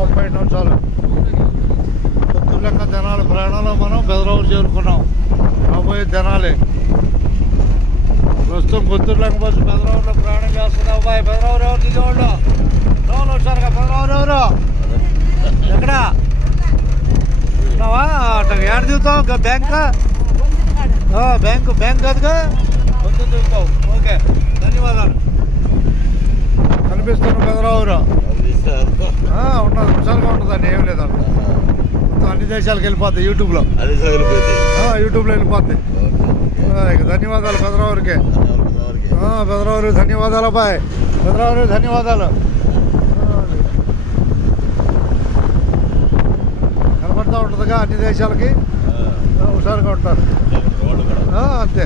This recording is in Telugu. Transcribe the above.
30 నిమిషాలు. కొత్తూరు లెక్క జనాలు ప్రయాణంలో మనం బెదరావురు చేరుకున్నాం. రాబోయే జనాలే ప్రస్తుతం కొత్తూరు లెక్క బస్సు బెదరావురులో ప్రయాణం చేస్తున్నాం. అబ్బాయి బెదరావురు ఎవరు దిగేవాళ్ళు లోన్ వచ్చారుగా. బెదరావురు ఎవరు ఎక్కడ ఉన్నావా? ఏడ దిగుతావు? బ్యాంక్ బ్యాంక్ కాదుగా కొంచెం దిగుతావు. ఓకే ధన్యవాదాలు. కనిపిస్తున్న బెదరావురు ఉన్నది హుషారుగా ఉంటుందండి. ఏం లేదు మొత్తం అన్ని దేశాలకు వెళ్ళిపోద్ది. యూట్యూబ్లో వెళ్ళిపోద్ది. ఇక ధన్యవాదాలు బెదరావురికి. బెదరావురు ధన్యవాదాలు అబ్బాయి. బెదరావురు ధన్యవాదాలు. కనబడుతూ ఉంటుందిగా అన్ని దేశాలకి. హుషారుగా ఉంటారు అంతే.